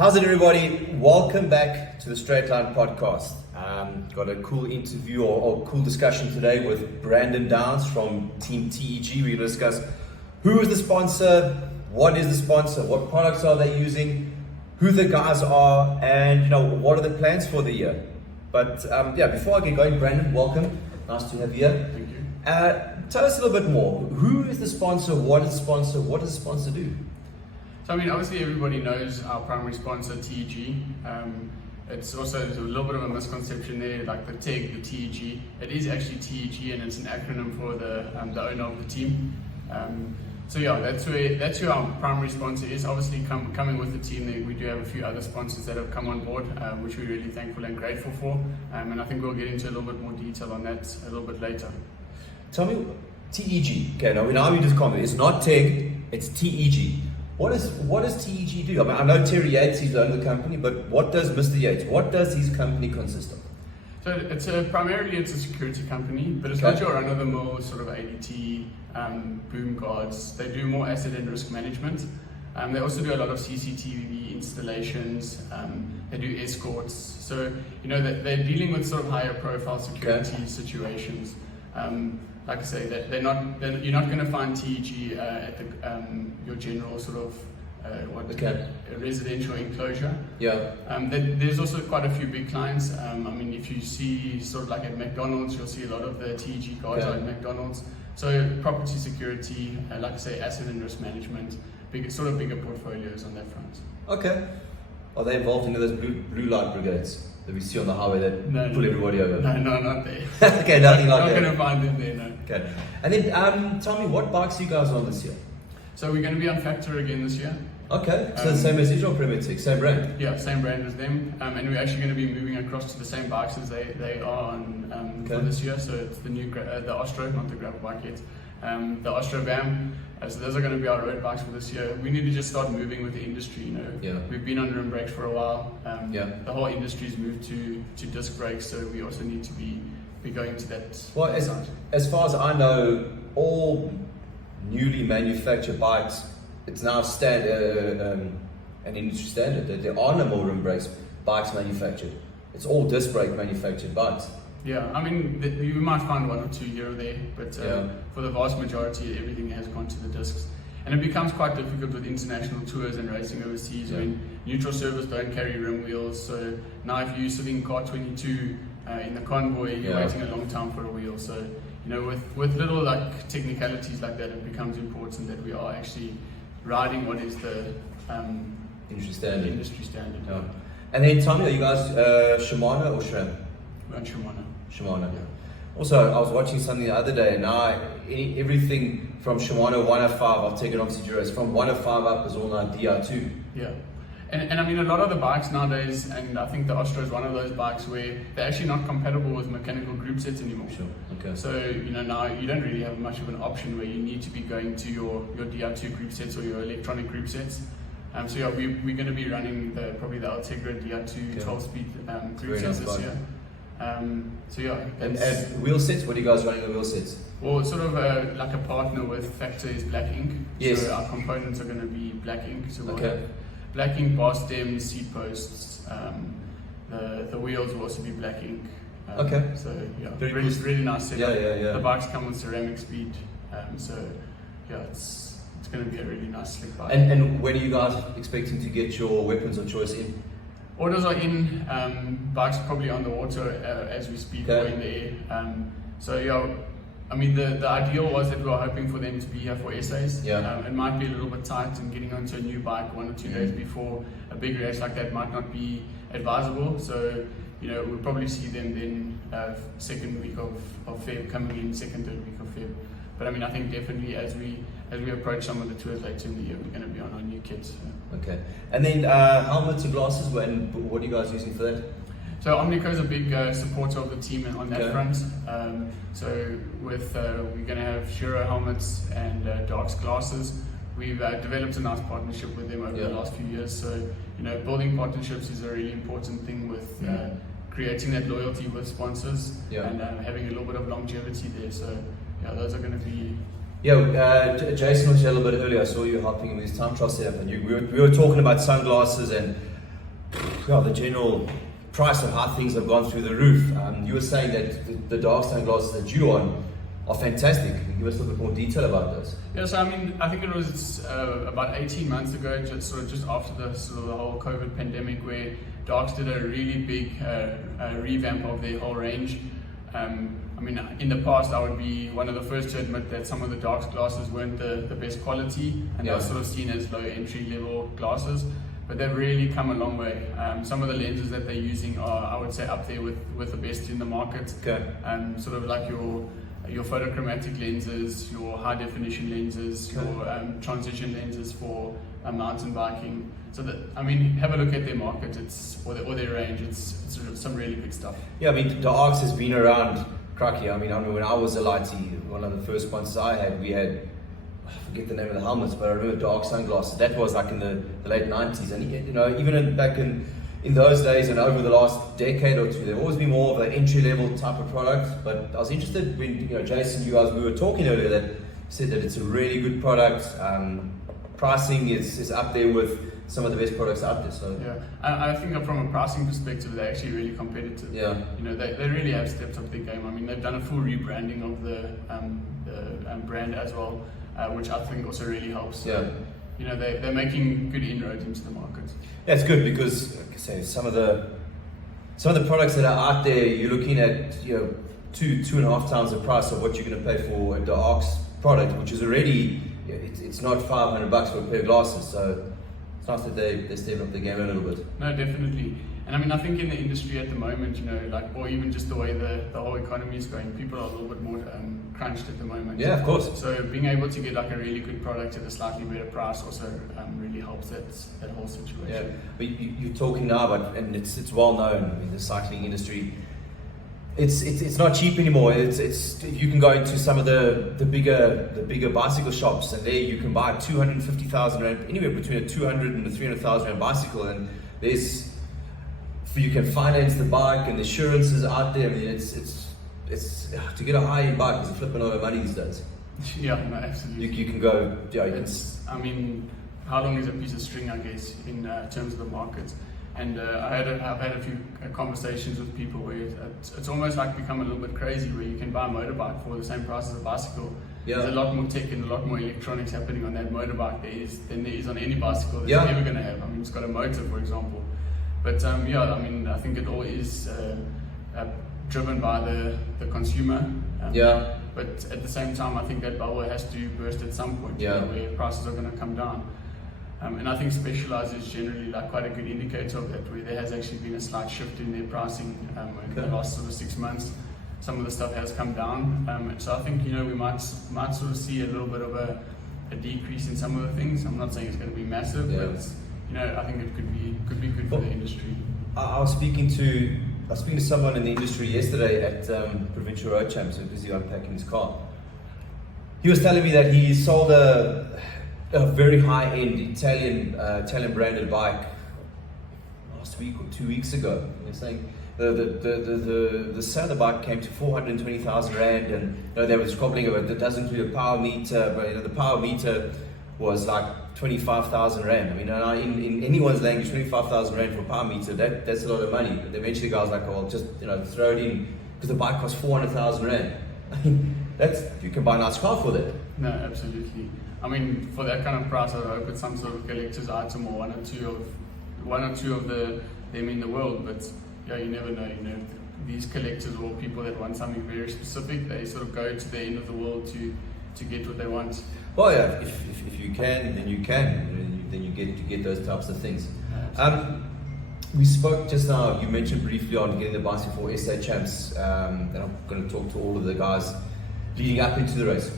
How's it, everybody? Welcome back to the Straight Line podcast. Got a cool interview or cool discussion today with Brandon Downs from Team TEG. We're going to discuss who is the sponsor, what is the sponsor, what products are they using, who the guys are, and what are the plans for the year. But before I get going, Brandon, welcome. Nice to have you here. Thank you. Tell us a little bit more. Who is the sponsor? What is the sponsor? What does the sponsor do? So obviously everybody knows our primary sponsor, TEG. It's also a little bit of a misconception there, like the TEG, the TEG. It is actually TEG, and it's an acronym for the owner of the team. That's who our primary sponsor is. Obviously, coming with the team, we do have a few other sponsors that have come on board, which we're really thankful and grateful for. And I think we'll get into a little bit more detail on that a little bit later. Tell me, TEG. Okay, now we just comment. It's not TEG, it's TEG. What does TEG do? I mean, I know Terry Yates, he's the owner of the company, but what does Mr. Yates, what does his company consist of? So primarily it's a security company, but it's not your run-of-the-mill sort of ADT, boom guards. They do more asset and risk management. They also do a lot of CCTV installations. They do escorts. So they're dealing with sort of higher profile security situations. Like I say, you're not going to find TEG at your general sort of residential enclosure. Yeah. There's also quite a few big clients. If you see sort of like at McDonald's, you'll see a lot of the TEG guards are at McDonald's. So property security, like I say, asset and risk management, bigger portfolios on that front. Okay. Are they involved in those blue light brigades that we see on the highway that pull everybody over? No, not there. Okay, nothing like not that. Not going to find them there, no. Okay. And then tell me, what bikes are you guys on this year? So we're going to be on Factor again this year. Okay, so the same as Israel Premier TEG, same brand? Yeah, same brand as them. And we're actually going to be moving across to the same bikes as they are on for this year. So it's the new, the Ostro, not the gravel bike yet. The Ostro VAM. So those are going to be our road bikes for this year. We need to just start moving with the industry. We've been on rim brakes for a while. The whole industry's moved to disc brakes, so we also need to be going to that. Well, as far as I know, all newly manufactured bikes, it's now an industry standard. There are no more rim brakes bikes manufactured. It's all disc brake manufactured bikes. Yeah, you might find one or two here or there, but for the vast majority, everything has gone to the discs. And it becomes quite difficult with international tours and racing overseas. Neutral service don't carry rim wheels, so now if you're sitting in car 22 in the convoy, you're waiting a long time for a wheel. So, with little technicalities like that, it becomes important that we are actually riding what is the industry standard. Yeah. And then tell me, are you guys Shimano or SRAM? Shimano. Yeah. Also, I was watching something the other day, and now everything from Shimano 105, I'll take it on Duras, from 105 up is all now DR2. Yeah. And a lot of the bikes nowadays, and I think the Ostro is one of those bikes where they're actually not compatible with mechanical group sets anymore. Sure. Okay. So, now you don't really have much of an option where you need to be going to your DR2 group sets or your electronic group sets. We're going to be running probably the Altegra DR2 12-speed group sets this year. And wheel sets, what are you guys running the wheel sets? Well, it's sort of like a partner with Factor is Black Ink. Yes. So our components are going to be Black Ink. So we'll have Black Ink bar stems, seat posts. The wheels will also be Black Ink. So really nice setup. Yeah. The bikes come with ceramic speed. It's going to be a really nice slick bike. And when are you guys expecting to get your weapons of choice in? Orders are in, bikes probably on the water as we speak, or in the air. The ideal was that we were hoping for them to be here for essays. It might be a little bit tight, and getting onto a new bike 1 or 2 days before a big race like that might not be advisable. So, we'll probably see them then second week of Feb, coming in second, third week of Feb. But I think definitely as we approach some of the tours later in the year, we're going to be on our new kits. Okay. And then helmets and glasses, and what are you guys using for that? So Omnico is a big supporter of the team on that front. We're going to have Shiro helmets and Darks glasses. We've developed a nice partnership with them over the last few years. So building partnerships is a really important thing with creating that loyalty with sponsors and having a little bit of longevity there. So those are going to be Jason was here a little bit earlier. I saw you helping him with his time trial setup, and we were talking about sunglasses and well, the general price of how things have gone through the roof. You were saying that the dark sunglasses that you on are fantastic. Can you give us a little bit more detail about those? Yeah, so I mean, I think it was about 18 months ago, just after the whole COVID pandemic, where Darks did a really big revamp of their whole range. I mean, in the past, I would be one of the first to admit that some of the Darks glasses weren't the best quality, and they were sort of seen as low entry level glasses. But they've really come a long way. Some of the lenses that they're using are, I would say, up there with the best in the market. Okay. Sort of like your photochromatic lenses, your high definition lenses, your transition lenses for mountain biking. So that, I mean, have a look at their market, or their range. It's sort of some really good stuff. Yeah, I mean, the Arcs has been around. Cracky. I mean, when I was a lightie, one of the first sponsors I had, we had, I forget the name of the helmets, but I remember dark sunglasses. That was like in the late 90s, and you know, even back in those days and over the last decade or two, they've always been more of an entry-level type of product. But I was interested when, you know, Jason, you guys, we were talking earlier, that said that it's a really good product. Pricing is up there with some of the best products out there. So yeah, I think from a pricing perspective, they're actually really competitive. Yeah, you know, they really have stepped up their game. I mean, they've done a full rebranding of the brand as well, which I think also really helps. Yeah, you know, they're making good inroads into the market. Yeah, it's good because, like I say, some of the products that are out there, you're looking at, you know, 2.5 times the price of what you're going to pay for a Arcs product, which is already, it's not $500 for a pair of glasses. So it's nice that they step up the game a little bit. No, definitely. And I mean, I think in the industry at the moment, you know, like, or even just the way the whole economy is going, people are a little bit more crunched at the moment. Yeah, of course. So being able to get like a really good product at a slightly better price also really helps that whole situation. Yeah, but you're talking now about, and it's well known in the cycling industry. It's not cheap anymore. It's you can go into some of the bigger bicycle shops, and there you can buy 250,000 rand, anywhere between a 200 and a 300,000 rand bicycle, and you can finance the bike, and the insurance is out there. I mean, it's to get a high-end bike is a flipping lot of money these days. Yeah, no, absolutely. You can go. Yeah, I mean, how long is a piece of string? I guess in terms of the market. And I've had a few conversations with people where it's almost like become a little bit crazy, where you can buy a motorbike for the same price as a bicycle. Yeah. There's a lot more tech and a lot more electronics happening on that motorbike than there is on any bicycle that you're ever going to have. I mean, it's got a motor, for example. But yeah, I mean, I think it all is driven by the consumer. Yeah. But at the same time, I think that bubble has to burst at some point, where prices are going to come down. And I think Specialized is generally like quite a good indicator of that, where there has actually been a slight shift in their pricing in the last sort of 6 months. Some of the stuff has come down, so I think, you know, we might sort of see a little bit of a decrease in some of the things. I'm not saying it's going to be massive, but you know, I think it could be good for the industry. I was speaking to someone in the industry yesterday at Provincial Road Champs, who was busy unpacking his car. He was telling me that he sold a very high-end Italian branded bike last week or 2 weeks ago. They're saying the sale of the bike came to 420,000 rand, and you know, they were squabbling about it. That doesn't include a power meter, but you know, the power meter was like 25,000 rand. I mean, in anyone's language, 25,000 rand for a power meter, that's a lot of money. But eventually the guy was like, well, just, you know, throw it in, because the bike costs 400,000 rand. I mean, you can buy a nice car for that. No, absolutely. I mean, for that kind of price, I hope it's some sort of collector's item, or one or two of them in the world. But yeah, you never know. You know, these collectors or people that want something very specific, they sort of go to the end of the world to get what they want. Well, yeah, if you can, then you can. Then you get those types of things. We spoke just now. You mentioned briefly on getting the bicycle for SA Champs, and I'm going to talk to all of the guys leading up into the race.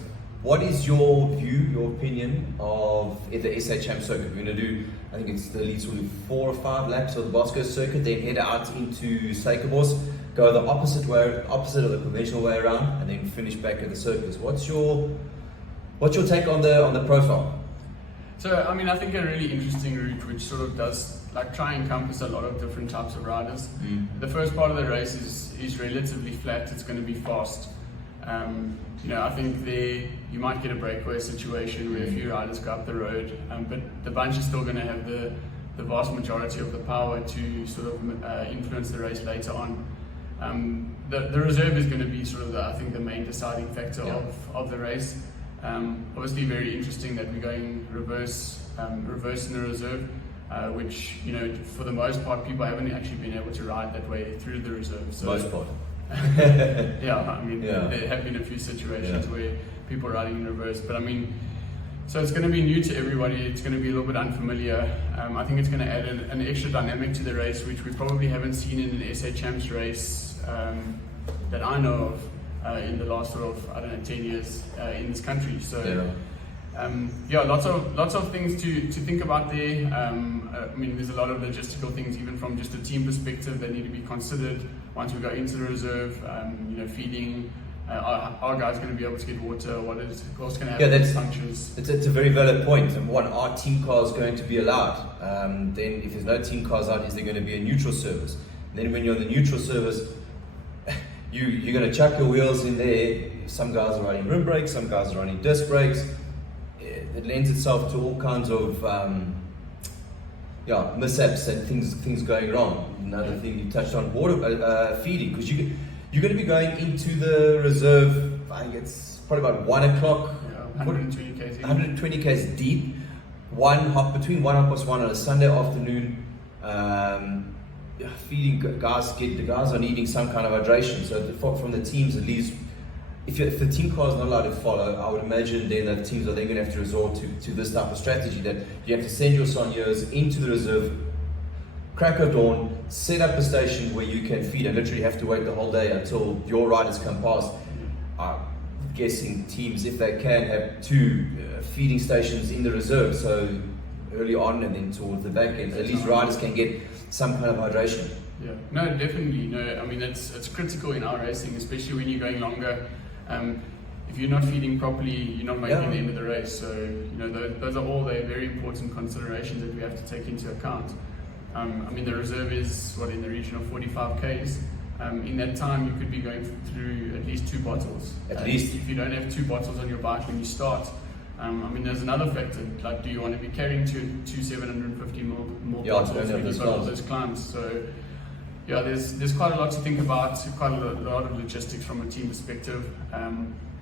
What is your view, your opinion of the SA Champ circuit? We're going to do, I think it's the leads will do 4 or 5 laps of the Bosco circuit, then head out into Suikerbos, go the opposite of the conventional way around, and then finish back at the circus. What's your take on the profile? So, I mean, I think a really interesting route, which sort of does like try and encompass a lot of different types of riders. The first part of the race is relatively flat. It's going to be fast. You know, I think there you might get a breakaway situation where a few riders go up the road, but the bunch is still going to have the the vast majority of the power to sort of influence the race later on. The reserve is going to be sort of I think the main deciding factor of the race. Obviously very interesting that we're going reverse in the reserve, which, you know, for the most part people haven't actually been able to ride that way through the reserve. So, most part. Yeah, I mean, there have been a few situations where people are riding in reverse, but I mean, so it's going to be new to everybody. It's going to be a little bit unfamiliar. I think it's going to add an extra dynamic to the race, which we probably haven't seen in an SA Champs race that I know of in the last sort of, I don't know, 10 years in this country. So lots of things to think about there. I mean, there's a lot of logistical things, even from just a team perspective, that need to be considered once we go into the reserve. You know, feeding. Are guys going to be able to get water? What's going to happen with functions? It's a very valid point. And one, are team cars going to be allowed? Then if there's no team cars out, is there going to be a neutral service? And then when you're in the neutral service, you're going to chuck your wheels in there. Some guys are riding rim brakes, some guys are running disc brakes. It lends itself to all kinds of mishaps and things going wrong. Another thing you touched on, water feeding, because you're going to be going into the reserve, I think it's probably about 1 o'clock. 120 k's. 120 k's deep. Between 1:30 on a Sunday afternoon. Feeding guys, the guys are needing some kind of hydration. So from the teams, at least, if the team car is not allowed to follow, I would imagine then that teams are then going to have to resort to this type of strategy, that you have to send your Soniers into the reserve, crack of dawn, set up a station where you can feed, and literally have to wait the whole day until your riders come past. I'm guessing teams, if they can, have 2 feeding stations in the reserve, so early on and then towards the back end, at least riders can get some kind of hydration. Yeah, no, definitely. No, I mean, it's critical in our racing, especially when you're going longer. If you're not feeding properly, you're not making the end of the race. So, you know, those are all the very important considerations that we have to take into account. I mean, the reserve is in the region of 45 k's. In that time, you could be going through at least 2 bottles. At least. If you don't have 2 bottles on your bike when you start. I mean, there's another factor. Like, do you want to be carrying two 750 ml bottles when you've got all those climbs? So, yeah, there's quite a lot to think about. Quite a lot of logistics from a team perspective.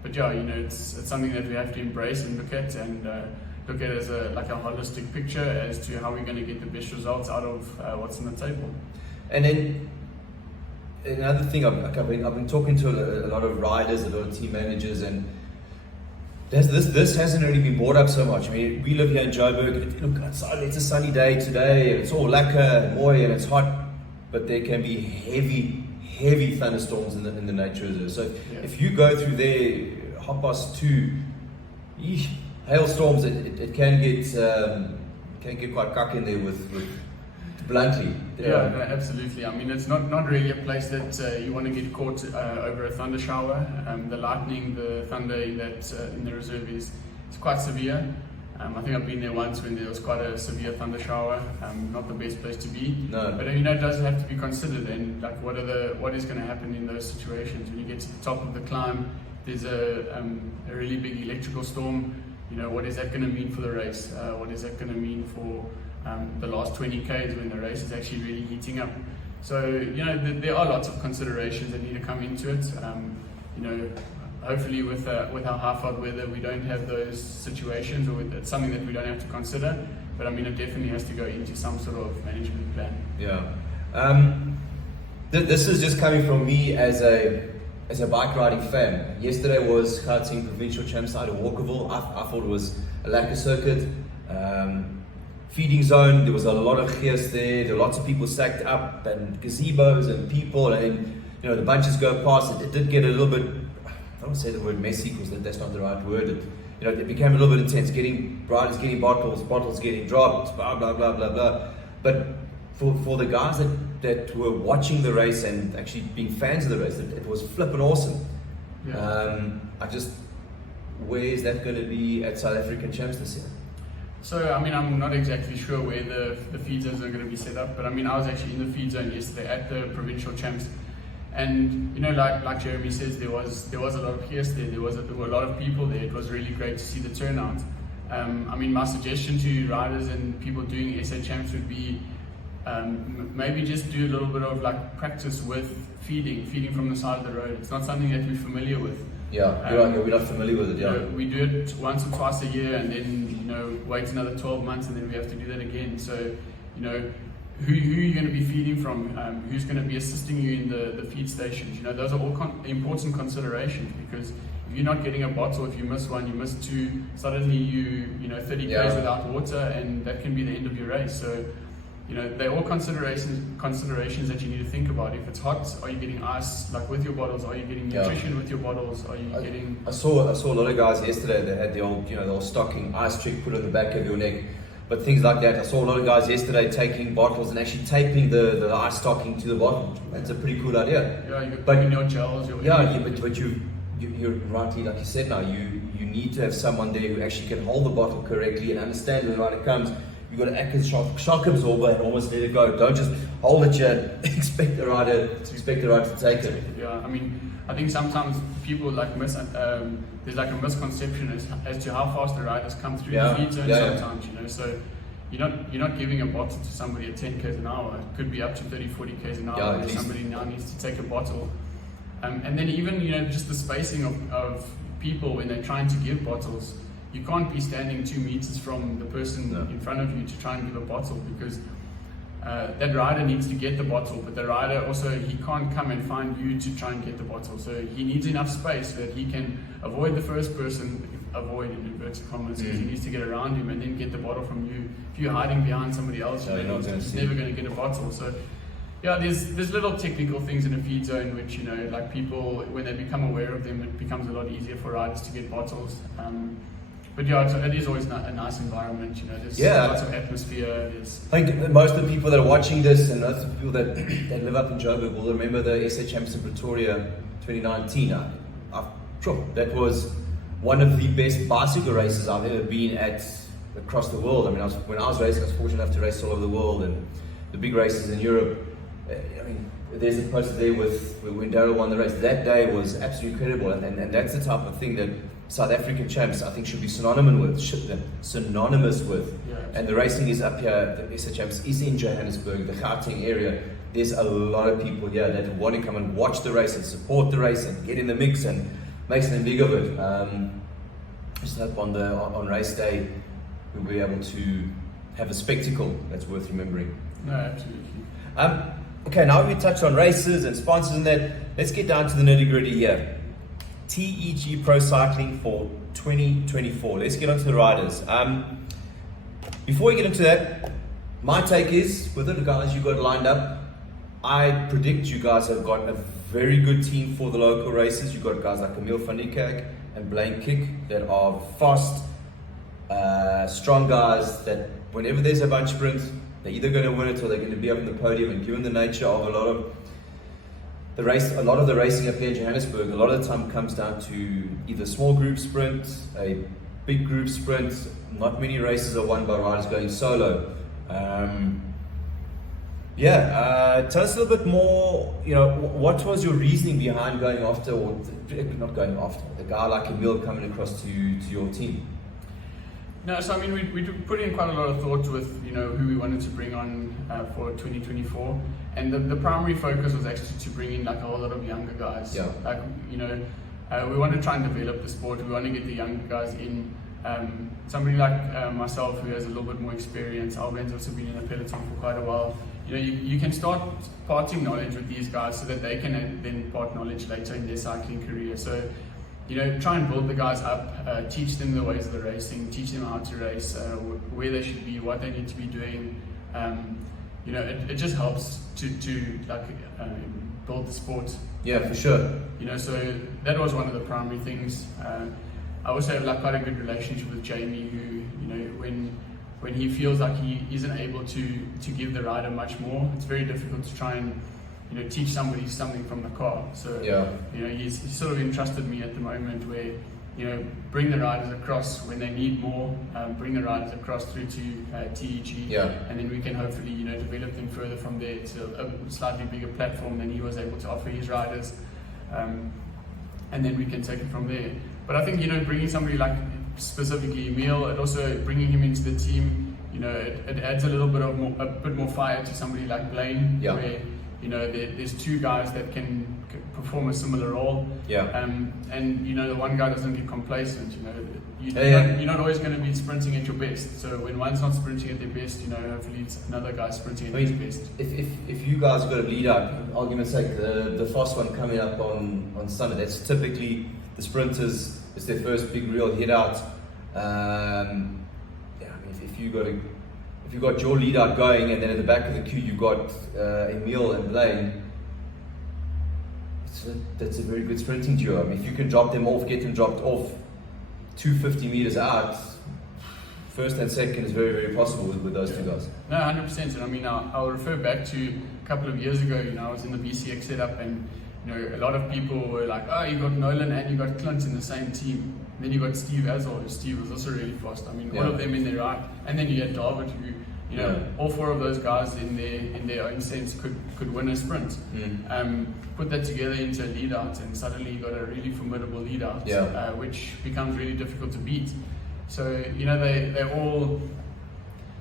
But yeah, you know, it's something that we have to embrace and look at as a holistic picture as to how we're going to get the best results out of what's on the table. And then another thing, I've been talking to a lot of riders, a lot of team managers, and this hasn't really been brought up so much. I mean, we live here in Joburg. Look, it's a sunny day today, and it's all lekker and mooi, and it's hot, but there can be heavy thunderstorms in the nature reserve. So if you go through there 2:30, hailstorms, it can get quite cuck in there with bluntly. Yeah, no, absolutely. I mean, it's not really a place that you want to get caught over a thunder shower. The lightning, the thunder in the reserve is quite severe. I think I've been there once when there was quite a severe thunder shower. Not the best place to be. No. But you know, it does have to be considered. And like, what is going to happen in those situations when you get to the top of the climb? There's a really big electrical storm. You know, what is that going to mean for the race? What is that going to mean for the last 20 k's when the race is actually really heating up? So, you know, there are lots of considerations that need to come into it. You know, hopefully with our half-out weather, we don't have those situations, or it's something that we don't have to consider. But I mean, it definitely has to go into some sort of management plan. Yeah. This is just coming from me as a bike riding fan. Yesterday was Gauteng Provincial Champs out of Walkerville. I thought it was a lacquer circuit. Feeding zone, there was a lot of gears there lots of people stacked up, and gazebos and people, and you know, the bunches go past. It did get a little bit, I don't want to say the word messy because that's not the right word. It became a little bit intense, riders getting bottles getting dropped, blah blah blah blah blah. But for the guys that were watching the race and actually being fans of the race, it was flipping awesome. Yeah. Where is that going to be at South African Champs this year? So, I mean, I'm not exactly sure where the feed zones are going to be set up, but I mean, I was actually in the feed zone yesterday at the provincial champs, and you know, like Jeremy says, there was a lot of chaos there. There were a lot of people there. It was really great to see the turnout. I mean, my suggestion to riders and people doing SA Champs would be maybe just do a little bit of like practice with feeding from the side of the road. It's not something that we're familiar with. Yeah, we're not familiar with it. Yeah, we do it once or twice a year, and then wait another 12 months, and then we have to do that again. So who are you going to be feeding from? Who's going to be assisting you in the feed stations? Those are all important considerations, because if you're not getting a bottle, if you miss one, you miss two, suddenly you 30 k's without water, and that can be the end of your race. So they're all considerations that you need to think about. If it's hot, are you getting ice like with your bottles? Are you getting nutrition with your bottles? Are you getting? I saw a lot of guys yesterday that had the old the old stocking ice trick put on the back of your neck. But things like that, I saw a lot of guys yesterday taking bottles and actually taping the ice stocking to the bottle. That's a pretty cool idea. Yeah, you're putting your gels. But you're rightly, like you said now, you need to have someone there who actually can hold the bottle correctly and understand when the rider comes. You've got to act as shock absorber and almost let it go. Don't just hold it here, expect the rider to take it. Yeah, I mean, I think sometimes people there's like a misconception as to how fast the riders come through the feed zone sometimes, So you're not giving a bottle to somebody at 10 k's an hour. It could be up to 30, 40 k's an hour where somebody now needs to take a bottle. And then even just the spacing of people when they're trying to give bottles. You can't be standing 2 meters from the person in front of you to try and give a bottle, because that rider needs to get the bottle, but the rider also, he can't come and find you to try and get the bottle. So he needs enough space so that he can avoid the first person, avoid in inverted commas, because he needs to get around him and then get the bottle from you. If you're hiding behind somebody else, you're never going to get a bottle. So yeah, there's little technical things in a feed zone which, like people, when they become aware of them, it becomes a lot easier for riders to get bottles. But it is always a nice environment, there's lots of atmosphere. I think most of the people that are watching this, and most of the people that live up in Joburg, will remember the SA Champs in Pretoria 2019. That was one of the best bicycle races I've ever been at across the world. I mean, when I was racing, I was fortunate enough to race all over the world, and the big races in Europe. I mean, there's a poster there with when Daryl won the race. That day was absolutely incredible, and that's the type of thing that South African champs, I think, should be synonymous with. Yeah, and the racing is up here. The SA Champs is in Johannesburg, the Gauteng area. There's a lot of people here that want to come and watch the race and support the race and get in the mix and make something big of it. Just hope on race day we'll be able to have a spectacle that's worth remembering. No, absolutely. Okay, now we touched on races and sponsors and that. Let's get down to the nitty gritty here. TEG Pro Cycling for 2024. Let's get on to the riders. Before we get into that, my take is, with the guys you got lined up, I predict you guys have got a very good team for the local races. You've got guys like Emil van Niekerk and Blaine Kick that are fast, strong guys that whenever there's a bunch sprint, they're either going to win it or they're going to be up in the podium. And given the nature of a lot of the racing up here in Johannesburg, a lot of the time comes down to either small group sprint, a big group sprint. Not many races are won by riders going solo. Tell us a little bit more. What was your reasoning behind going after, or not going after, the guy like Emil coming across to your team? No, so I mean, we put in quite a lot of thought with who we wanted to bring on for 2024, and the primary focus was actually to bring in like a whole lot of younger guys. Yeah. Like we want to try and develop the sport. We want to get the younger guys in. Somebody like myself who has a little bit more experience. Alben's also been in a peloton for quite a while. You can start parting knowledge with these guys so that they can then part knowledge later in their cycling career. So try and build the guys up, teach them the ways of the racing, teach them how to race, where they should be, what they need to be doing. It just helps to build the sport. Yeah, for sure. So that was one of the primary things. I also have quite a good relationship with Jamie, who when he feels like he isn't able to give the rider much more, it's very difficult to try and teach somebody something from the car. So he's sort of entrusted me at the moment where bring the riders across when they need more, bring the riders across through to TEG, and then we can hopefully develop them further from there to a slightly bigger platform than he was able to offer his riders, and then we can take it from there. But I think bringing somebody like specifically Emil. It also bringing him into the team, you know, it adds a bit more fire to somebody like Blaine, where you know there's two guys that can perform a similar role. And you know the one guy doesn't get complacent. You know, you're not always going to be sprinting at your best. So when one's not sprinting at their best, you know, hopefully it's another guy sprinting at his best. If you guys got a lead out, argument's sake, the fast one coming up on Sunday, that's typically the sprinters. It's their first big real hit out. I mean, if you got your lead out going, and then at the back of the queue you've got Emil and Blaine, that's a very good sprinting duo. I mean, if you can drop them off, get them dropped off 250 meters out, first and second is very, very possible with those two guys. No, 100%. And I mean, I'll refer back to a couple of years ago. You know, I was in the BCX setup, and you know, a lot of people were like, "Oh, you got Nolan and you got Clint in the same team." And then you got Steve as well. Steve was also really fast. I mean, all of them in their right, and then you had David, who, you know, all four of those guys in their own sense could win a sprint. Put that together into a lead out, and suddenly you got a really formidable lead out, which becomes really difficult to beat. So you know, they all.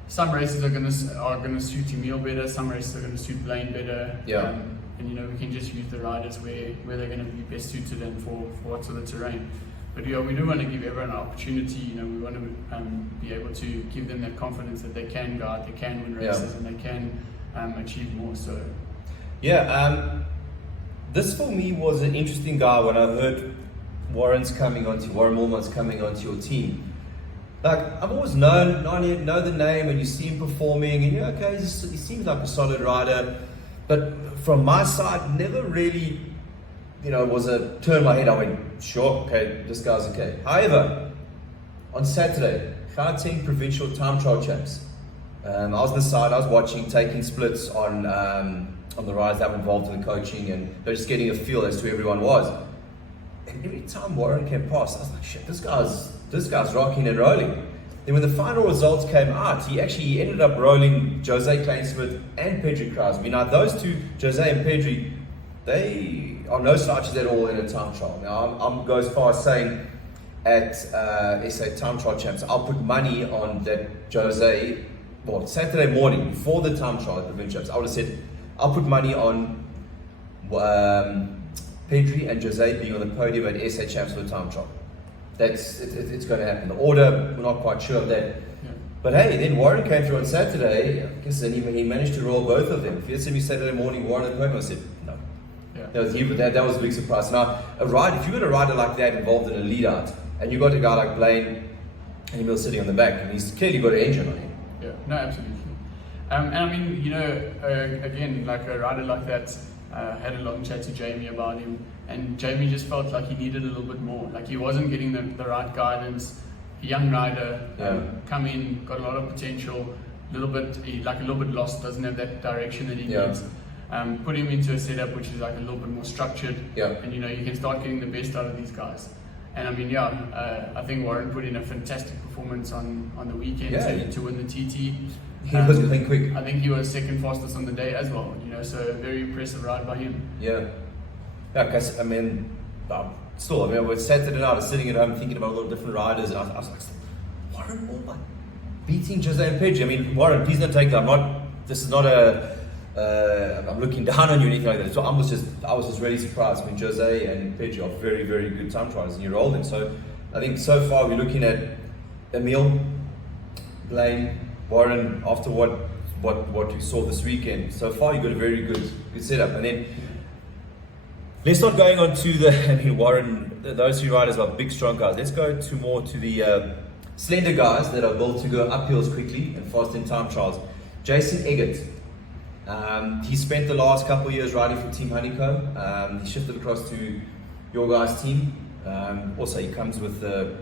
Some races are gonna suit Emil better. Some races are gonna suit Blaine better. And you know, we can just use the riders where they're going to be best suited and for what sort of terrain. But yeah, we do want to give everyone an opportunity. You know, we want to be able to give them that confidence that they can go out, they can win races, and they can achieve more. So this for me was an interesting guy when I heard Warren Moorman's coming onto your team. Like, I've always know the name, and you see him performing, and you're okay, he seems like a solid rider. But from my side, never really, you know, was a turn my head. I went, sure, okay, this guy's okay. However, on Saturday, Gauteng Provincial Time Trial Champs, I was on the side, I was watching, taking splits on the rides that were involved in the coaching, and they're just getting a feel as to who everyone was. And every time Warren came past, I was like, shit, this guy's rocking and rolling. Then when the final results came out, he ended up rolling Jose Kleinsmith and Pedri Kraus. I mean, now those two, Jose and Pedri, they are no slouches at all in a time trial. Now, I'm go as far as saying at SA Time Trial Champs, I'll put money on that Jose. Well, Saturday morning before the time trial at the Provincial Champs, I would have said I'll put money on Pedri and Jose being on the podium at SA Champs for the time trial. It's going to happen. The order, we're not quite sure of that. But hey, then Warren came through on Saturday. I guess then he managed to roll both of them. If you had said me Saturday morning, Warren at the podium, I said no. That was a big surprise. Now, if you got a rider like that involved in a lead out, and you got a guy like Blaine and Emil sitting on the back, and he's clearly got an engine on him. Yeah, no, absolutely. And I mean, you know, again, like a rider like that, had a long chat to Jamie about him, and Jamie just felt like he needed a little bit more. Like he wasn't getting the right guidance. A young rider, come in, got a lot of potential, a little bit lost, doesn't have that direction that he needs. Put him into a setup which is like a little bit more structured, and you know, you can start getting the best out of these guys. And I mean, I think Warren put in a fantastic performance on the weekend to win the TT. He was playing quick. I think he was second fastest on the day as well. You know, so a very impressive ride by him. Because I mean, still, I mean, we're Saturday night, I was sitting at home thinking about all the different riders, and I was like, Warren Moorman beating Jose and Pedri. I mean, Warren, please don't take that. This is not I'm looking down on you or anything like that. So I was just really surprised. I mean, Jose and Pedri are very, very good time trials, and you rolled them. So I think so far we're looking at Emil, Blaine, Warren. After what you saw this weekend, so far you got a very good setup. And then let's not going on to Warren. Those two riders are big, strong guys. Let's go to the slender guys that are built to go up hills quickly and fast in time trials. Jason Eggert. He spent the last couple of years riding for Team Honeycomb. He shifted across to your guys' team. Also, he comes with a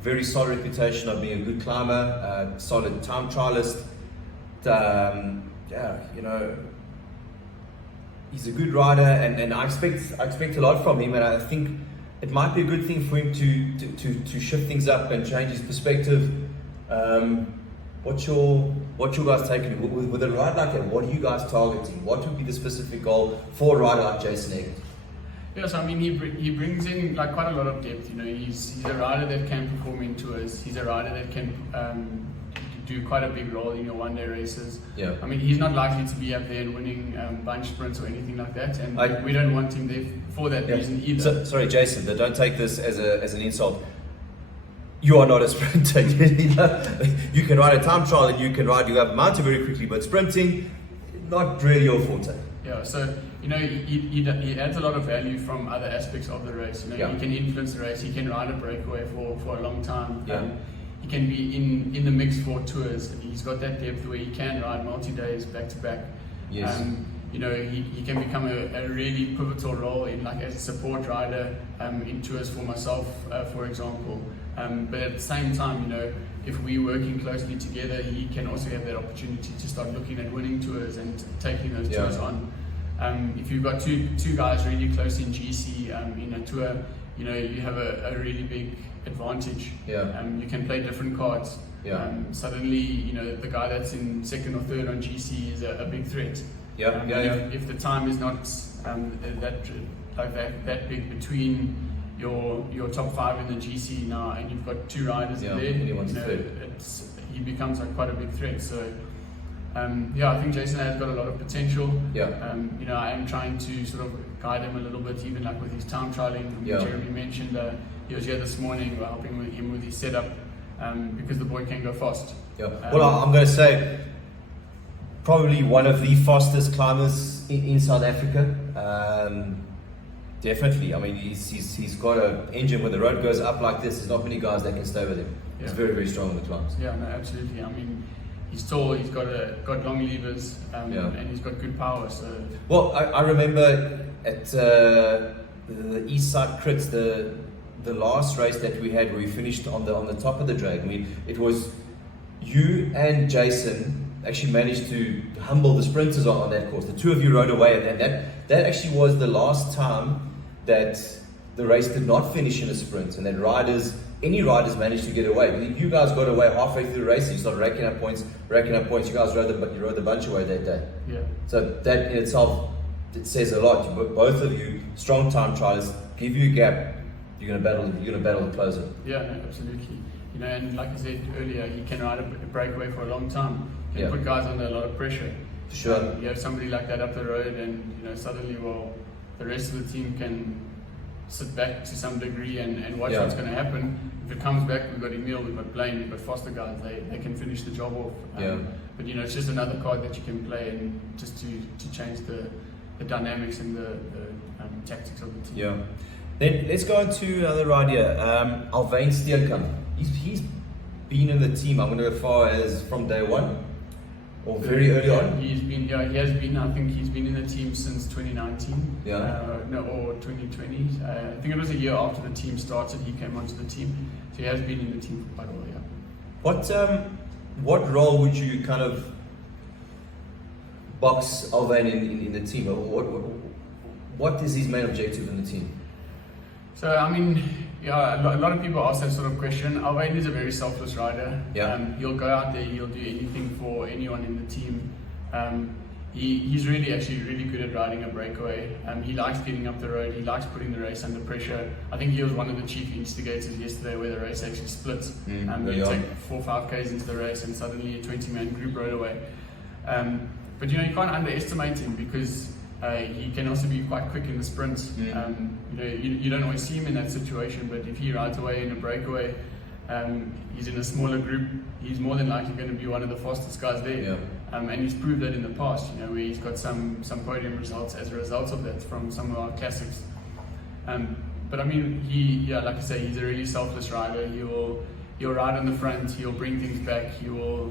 very solid reputation of being a good climber, solid time trialist. You know, he's a good rider, and I expect a lot from him. And I think it might be a good thing for him to shift things up and change his perspective. What's your guys taking with a ride like that? What are you guys targeting? What would be the specific goal for a rider like Jason Eggert? Yeah, so I mean, he brings in like quite a lot of depth. You know, he's a rider that can perform in tours. He's a rider that can do quite a big role in your one-day races. Yeah. I mean, he's not likely to be up there and winning bunch sprints or anything like that, and we don't want him there for that reason either. So, sorry, Jason, but don't take this as an insult. You are not a sprinter. You can ride a time trial and you have mountain very quickly, but sprinting, not really your forte. Yeah, so you know, he adds a lot of value from other aspects of the race. You know, he can influence the race. He can ride a breakaway for a long time. Yeah. He can be in the mix for tours. He's got that depth where he can ride multi-days back to back. Yes. You know, he can become a really pivotal role in like as a support rider in tours for myself, for example. But at the same time, you know, if we're working closely together, he can also have that opportunity to start looking at winning tours and taking those tours on. If you've got two guys really close in GC in a tour, you know, you have a really big advantage. Yeah. You can play different cards. Yeah. Suddenly, you know, the guy that's in second or third on GC is a big threat. Yeah. If the time is not that big between your top 5 in the GC now, and you've got 2 riders in there, you know, he becomes like quite a big threat. So I think Jason has got a lot of potential. Yeah. You know, I am trying to sort of guide him a little bit, even like with his time trialing. Jeremy mentioned he was here this morning. We're helping him with his setup because the boy can go fast. Yeah. Well, I'm going to say probably one of the fastest climbers in South Africa. Definitely. I mean, he's got an engine when the road goes up like this. There's not many guys that can stay with him. Yeah. He's very, very strong on the climbs. Yeah, no, absolutely. I mean, he's tall. He's got long levers, and he's got good power. So. Well, I remember at the East Side Crits, the last race that we had, where we finished on the top of the drag. I mean, it was you and Jason actually managed to humble the sprinters on that course. The 2 of you rode away, and that actually was the last time that the race did not finish in a sprint, and that any riders managed to get away. You guys got away halfway through the race. You started racking up points. You guys rode the bunch away that day. Yeah. So that in itself, it says a lot. Both of you, strong time trialers, give you a gap. You're gonna battle the closer. Yeah, no, absolutely. You know, and like I said earlier, he can ride a breakaway for a long time. He can put guys under a lot of pressure. Sure. You have somebody like that up the road, and you know, suddenly, the rest of the team can sit back to some degree and watch what's going to happen. If it comes back, we've got Emil, we've got Blaine, we've got faster guys. They can finish the job off. But you know, it's just another card that you can play, and just to change the dynamics and the tactics of the team. Yeah. Then let's go on to another rider, Alwyn Steenkamp. He's been in the team, I'm going to go far as from day one, or very early on. He has been. I think he's been in the team since 2019. Or 2020. I think it was a year after the team started. He came onto the team, so he has been in the team for quite a while. Yeah. What role would you kind of box Alwyn in the team? What is his main objective in the team? So I mean, a lot of people ask that sort of question. Alwyn is a very selfless rider. He'll go out there, he'll do anything for anyone in the team. He's really good at riding a breakaway. He likes getting up the road, he likes putting the race under pressure. I think he was one of the chief instigators yesterday where the race actually split. You take 4 or 5Ks into the race and suddenly a 20-man group rode away. But you know, you can't underestimate him because he can also be quite quick in the sprint. You don't always see him in that situation, but if he rides away in a breakaway, he's in a smaller group, he's more than likely going to be one of the fastest guys there. And he's proved that in the past, you know, where he's got some podium results as a result of that from some of our classics. But I mean, like I say, he's a really selfless rider. He'll ride on the front, he'll bring things back, he will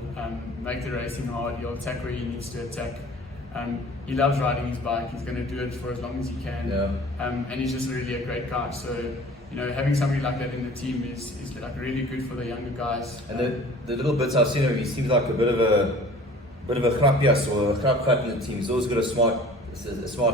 make the racing hard, he'll attack where he needs to attack. He loves riding his bike. He's going to do it for as long as he can. And he's just really a great guy. So, you know, having somebody like that in the team is like really good for the younger guys. And the little bits I've seen of him, he seems like a bit of a grapjas or a grap in the team. He's always got a smart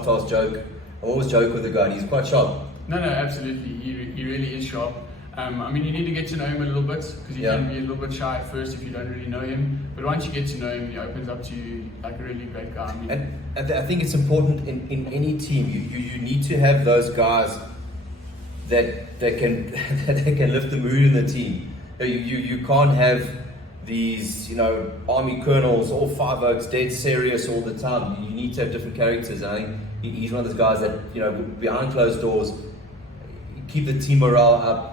ass joke. I always joke with the guy. He's quite sharp. No, absolutely. He really is sharp. I mean, you need to get to know him a little bit, because he can be a little bit shy at first if you don't really know him. But once you get to know him, he opens up to you like a really great guy. I mean, and I think it's important in any team. You need to have those guys that can that can lift the mood in the team. You can't have these, army colonels, all 5 oaks, dead serious all the time. You need to have different characters. And I think he's one of those guys that, behind closed doors, keep the team morale up.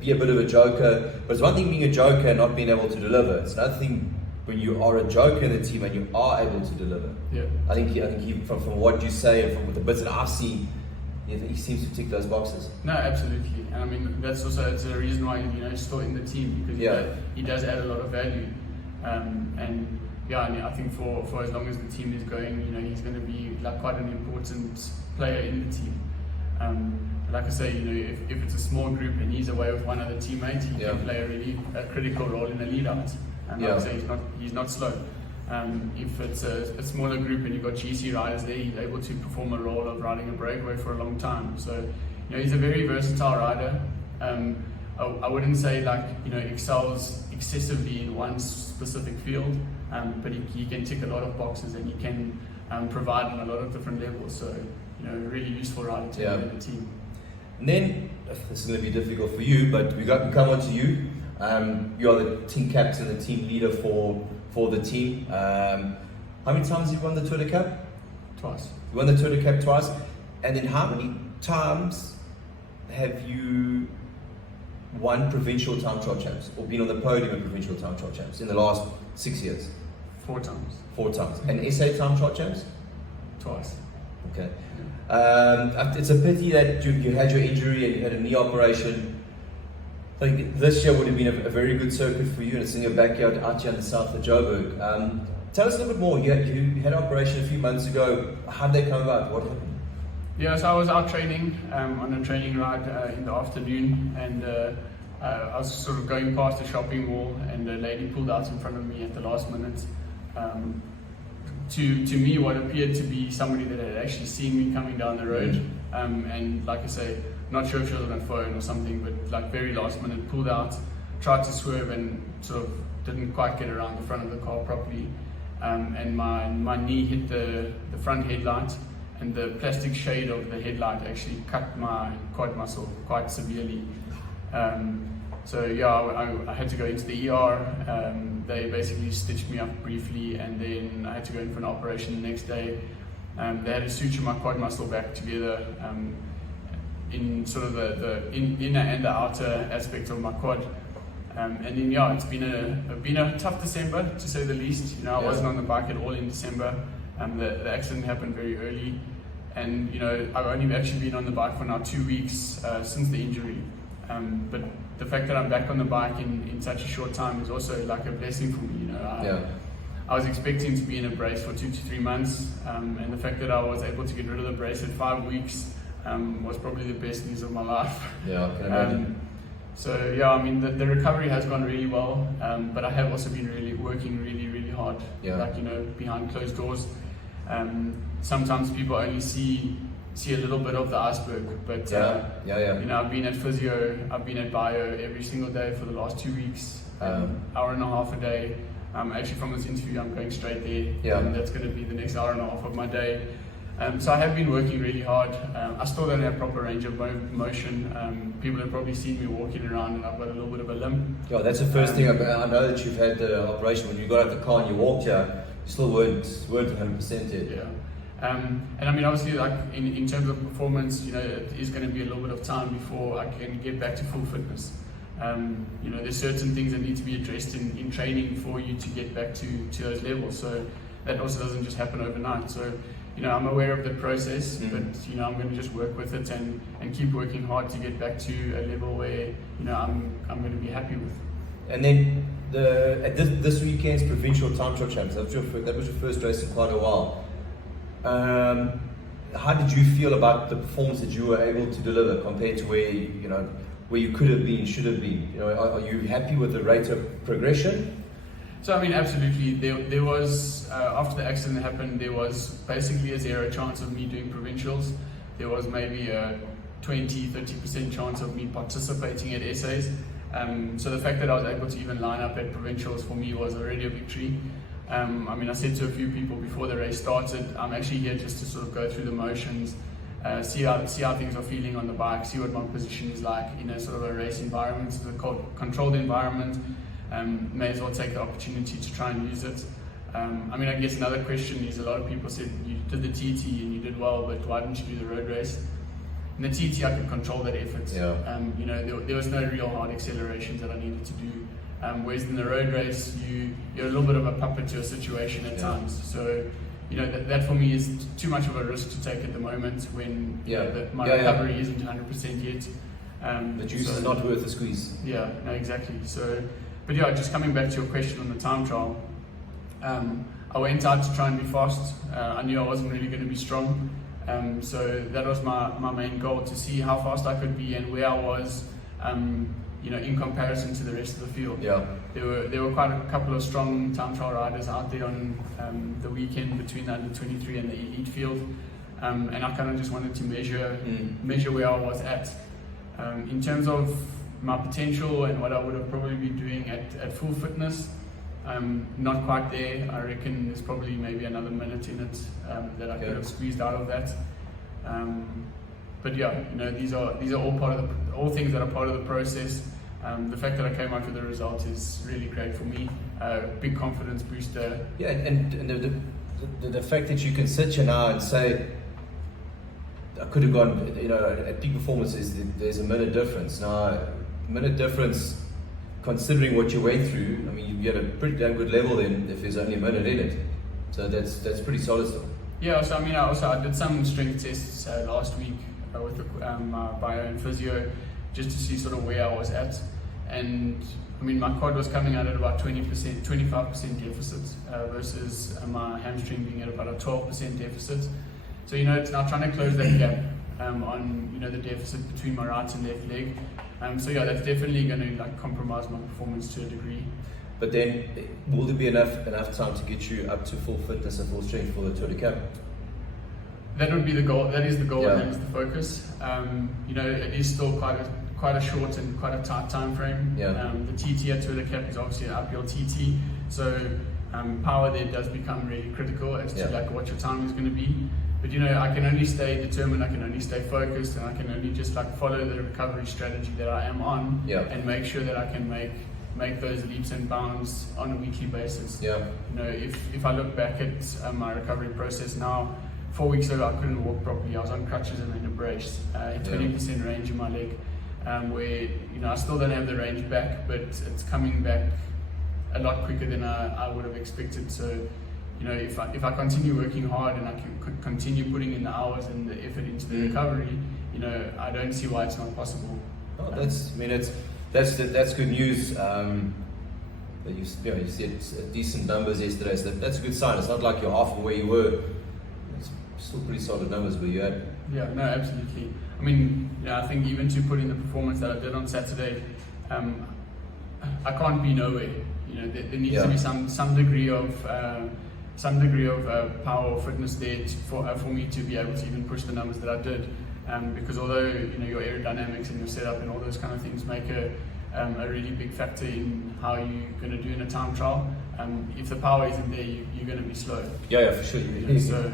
Be a bit of a joker. But it's one thing being a joker and not being able to deliver. It's another thing when you are a joker in the team and you are able to deliver. Yeah. I think he from what you say and from the bits that I've seen, he seems to tick those boxes. No, absolutely. And I mean, that's also it's a reason why he's still in the team, because he does add a lot of value. And I think for as long as the team is going, he's going to be like quite an important player in the team. Like I say, if it's a small group and he's away with one other teammate, he can play a really critical role in the lead out. And like I say, he's not slow. If it's a smaller group and you've got GC riders there, he's able to perform a role of riding a breakaway for a long time. So, he's a very versatile rider. I wouldn't say excels excessively in one specific field, but he can tick a lot of boxes and he can provide on a lot of different levels. So, really useful rider to have in the team. And then, this is going to be difficult for you, but we come on to you. You are the team captain, the team leader for the team. How many times have you won the Tour de Cap? Twice. You won the Tour de Cap twice. And then how many times have you won provincial time trial champs or been on the podium of provincial time trial champs in the last 6 years? 4 times. 4 times. And SA time trial champs? Twice. Okay. It's a pity that you had your injury and you had a knee operation. I think this year would have been a very good circuit for you, and it's in your backyard out here in the south of Joburg. Tell us a little bit more. You had an operation a few months ago. How did they come about? What happened? Yeah, so I was out training on a training ride in the afternoon, and I was sort of going past a shopping mall, and a lady pulled out in front of me at the last minute. To me, what appeared to be somebody that had actually seen me coming down the road, and like I say, not sure if she was on her phone or something, but like very last minute pulled out, tried to swerve and sort of didn't quite get around the front of the car properly, and my knee hit the front headlight, and the plastic shade of the headlight actually cut my quad muscle quite severely. So I had to go into the ER. They basically stitched me up briefly, and then I had to go in for an operation the next day. They had to suture my quad muscle back together in sort of the inner and the outer aspect of my quad. And then it's been a tough December, to say the least. I wasn't on the bike at all in December. The accident happened very early, and I've only actually been on the bike for now 2 weeks since the injury. But the fact that I'm back on the bike in such a short time is also like a blessing for me. I was expecting to be in a brace for 2 to 3 months, and the fact that I was able to get rid of the brace at 5 weeks was probably the best news of my life. Yeah, I can imagine. So I mean the recovery has gone really well, but I have also been working really hard, behind closed doors. Sometimes people only see a little bit of the iceberg, but I've been at physio, I've been at bio every single day for the last 2 weeks, hour and a half a day. Actually from this interview I'm going straight there, and that's going to be the next hour and a half of my day. So I have been working really hard. I still don't have proper range of motion. People have probably seen me walking around and I've got a little bit of a limp. Yeah, that's the first thing. I know that you've had the operation. When you got out of the car and you walked here, you still weren't 100% yet. Yeah. And I mean, obviously, like in terms of performance, it is going to be a little bit of time before I can get back to full fitness. There's certain things that need to be addressed in training for you to get back to those levels. So that also doesn't just happen overnight. So I'm aware of the process, but I'm going to just work with it and keep working hard to get back to a level where I'm going to be happy with. And then at this weekend's provincial time trial champs, that was your first race in quite a while. How did you feel about the performance that you were able to deliver compared to where you could have been, should have been? Are you happy with the rate of progression? So I mean, absolutely. There was after the accident happened, there was basically a 0 chance of me doing provincials. There was maybe a 20-30% chance of me participating at SAs. So the fact that I was able to even line up at provincials for me was already a victory. I mean, I said to a few people before the race started, I'm actually here just to sort of go through the motions, see how things are feeling on the bike, see what my position is like in a sort of a race environment, it's a controlled environment. May as well take the opportunity to try and use it. I mean, I guess another question is, a lot of people said you did the TT and you did well, but why didn't you do the road race? In the TT, I could control that effort. Yeah. You know, there was no real hard accelerations that I needed to do. Whereas in the road race, you're a little bit of a puppet to a situation at times. So, you know, that for me is too much of a risk to take at the moment when my recovery isn't 100% yet. The juice is not worth the squeeze. Yeah, no, exactly. So, but yeah, just coming back to your question on the time trial, I went out to try and be fast. I knew I wasn't really going to be strong. So that was my main goal, to see how fast I could be and where I was, you know, in comparison to the rest of the field. Yeah. There were quite a couple of strong time trial riders out there on the weekend between the under 23 and the elite field, and I kind of just wanted to measure where I was at. In terms of my potential and what I would have probably been doing at full fitness, not quite there. I reckon there's probably maybe another minute in it that I could have squeezed out of that. But yeah, you know, these are all things that are part of the process. The fact that I came out with the result is really great for me. Big confidence booster. Yeah, and the fact that you can sit here now and say, I could have gone, you know, at peak performance there's a minute difference. Now, minute difference, considering what you went through, I mean, you had a pretty damn good level then if there's only a minute in it. So that's pretty solid still. Yeah, so I mean, I did some strength tests last week with my bio and physio, just to see sort of where I was at. And I mean, my quad was coming out at about 25% deficit versus my hamstring being at about a 12% deficit. So, you know, it's now trying to close that gap on, you know, the deficit between my right and left leg. So yeah, that's definitely going to like compromise my performance to a degree. But then, will there be enough time to get you up to full fitness and full strength for the Tour de Cap? That would be the goal. That is the goal, and that is the focus. You know, it is still quite a short and quite a tight time frame. The TT at Tour de Cap is obviously an uphill TT, so power there does become really critical as to like what your time is going to be. But you know, I can only stay determined, I can only stay focused, and I can only just like follow the recovery strategy that I am on, and make sure that I can make those leaps and bounds on a weekly basis. You know, if I look back at my recovery process now, 4 weeks ago I couldn't walk properly. I was on crutches and in a brace, 20% range in my leg, where, you know, I still don't have the range back, but it's coming back a lot quicker than I would have expected. So, you know, if I continue working hard and I can continue putting in the hours and the effort into the recovery, you know, I don't see why it's not possible. Oh, that's good news. That you said decent numbers yesterday, so that's a good sign. It's not like you're half of where you were. It's still pretty solid numbers where you're at. Yeah, no, absolutely. I mean, yeah, I think even to put in the performance that I did on Saturday, I can't be nowhere. You know, there needs to be some degree of power or fitness there for me to be able to even push the numbers that I did. Because although, you know, your aerodynamics and your setup and all those kind of things make a really big factor in how you're going to do in a time trial, if the power isn't there, you're going to be slow. Yeah, for sure. So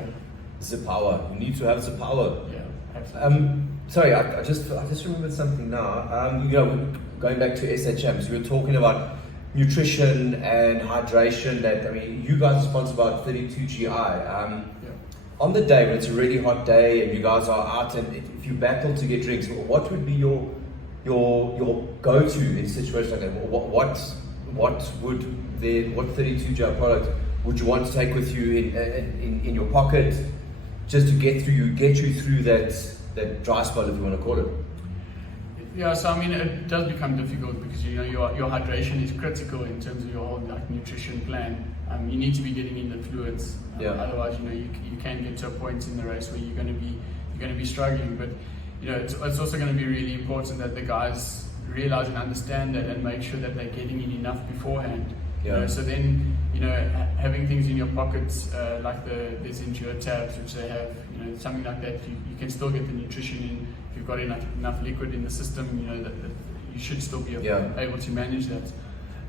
it's the power. You need to have the power. Yeah, absolutely. Sorry, I just remembered something now. You know, going back to SHM, so we were talking about nutrition and hydration. That, I mean, you guys are sponsored by 32GI. On the day when it's a really hot day and you guys are out, and if you battle to get drinks, what would be your go-to in situations like that? What 32GI product would you want to take with you in your pocket, just to get you through that dry spell, if you want to call it? Yeah, so I mean, it does become difficult because, you know, your hydration is critical in terms of your whole like nutrition plan. You need to be getting in the fluids. Otherwise, you know, you can get to a point in the race where you're going to be struggling. But, you know, it's also going to be really important that the guys realize and understand that and make sure that they're getting in enough beforehand. You know, so then, you know, having things in your pockets like there's Endure tabs, which they have, you know, something like that, you can still get the nutrition in. If you've got enough liquid in the system, that you should still be able to manage that.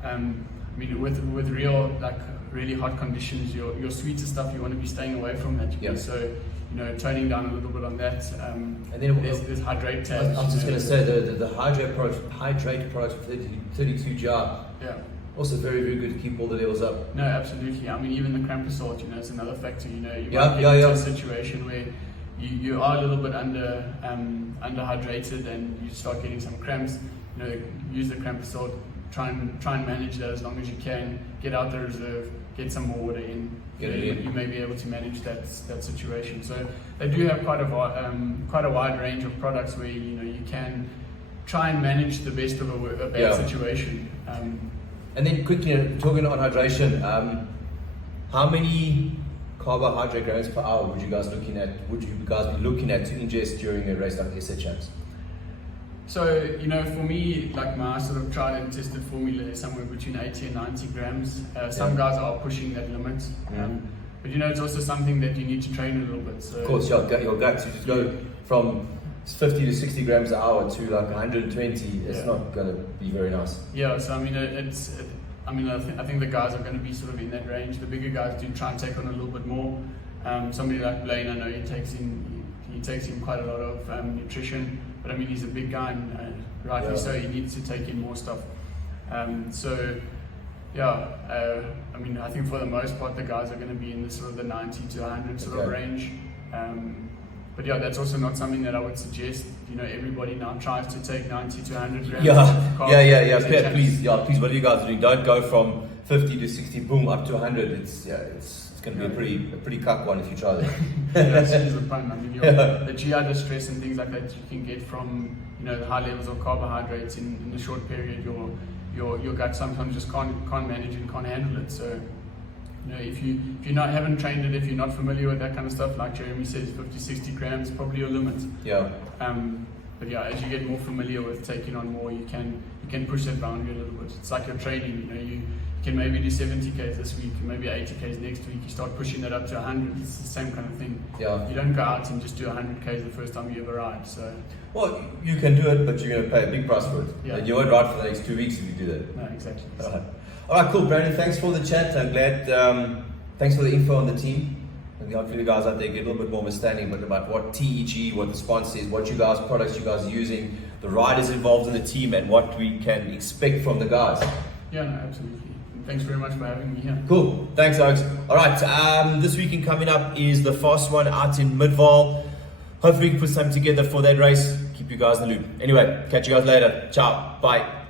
I mean, with really hot conditions, your sweeter stuff, you want to be staying away from that. So, toning down a little bit on that. And then there's hydrate tabs. I was just going to say the hydrate products for 32 jar. Yeah. Also very, very good to keep all the levels up. No, absolutely. I mean, even the cramp assault, it's another factor. You might get into a situation where you are a little bit underhydrated and you start getting some cramps. Use the cramp assault. Try and manage that as long as you can. Get out the reserve. Get some more water in. You may be able to manage that situation. So they do have quite a wide range of products where you can try and manage the best of a bad situation. And then quickly, talking on hydration, how many carbohydrate grams per hour would you guys be looking at to ingest during a race like the SA Champs? So, for me, like my sort of tried and tested formula is somewhere between 80 and 90 grams. Some guys are pushing that limit. But it's also something that you need to train a little bit. So, of course, your gut to just go from 50 to 60 grams an hour to like 120, it's not going to be very nice. Yeah, so I mean, I think the guys are going to be sort of in that range. The bigger guys do try and take on a little bit more. Somebody like Blaine, I know he takes in quite a lot of nutrition, but I mean, he's a big guy, and rightly so, he needs to take in more stuff. I mean, I think for the most part, the guys are going to be in the sort of the 90 to 100 sort of range. But that's also not something that I would suggest. Everybody now tries to take 90 to 100 grams. Please, what are you guys doing? Don't go from 50 to 60, boom, up to 100. It's going to be a pretty cuck one if you try that. That's the pun. I mean, the GI distress and things like that you can get from the high levels of carbohydrates in the short period. Your gut sometimes just can't manage and can't handle it. So. If you haven't trained it, if you're not familiar with that kind of stuff, like Jeremy says, 50, 60 grams is probably your limit. But as you get more familiar with taking on more, you can push that boundary a little bit. It's like your training. You can maybe do 70 k's this week, maybe 80 k's next week. You start pushing that up to 100. It's the same kind of thing. You don't go out and just do 100 k's the first time you ever ride. So. Well, you can do it, but you're going to pay a big price for it. And you won't ride for the next 2 weeks if you do that. No, exactly. All right, cool, Brandon. Thanks for the chat. I'm glad. Thanks for the info on the team. And hopefully, the guys out there get a little bit more understanding about what TEG, what the sponsor is, what products you guys are using, the riders involved in the team, and what we can expect from the guys. Yeah, no, absolutely. And thanks very much for having me here. Cool. Thanks, Alex. All right. This weekend coming up is the fast one out in Midval. Hopefully, we can put something together for that race. Keep you guys in the loop. Anyway, catch you guys later. Ciao. Bye.